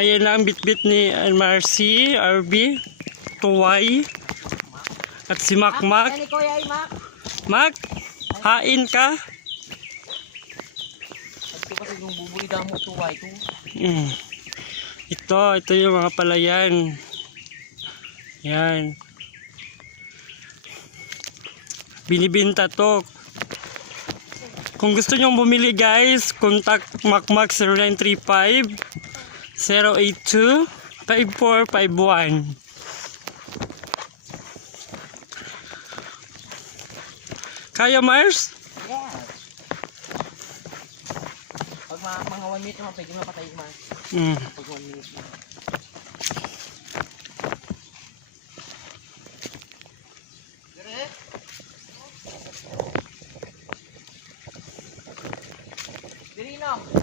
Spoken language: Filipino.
Ayan na ang bitbit ni Marcy, RB, Tuway, at si Makmak. Yan ni Kuya ay Mak. Mak, hain ka? Ito kasi yung bubuli damo tuway ko. Ito yung mga palayan. Yan. Binibinta to. Kung gusto nyong bumili guys, contact Makmak 0935 082 5451. Kaya Mars? Yes. Pag mga 1 minute naman, pwede mapatay man. Pag 1 minute na. Diri na.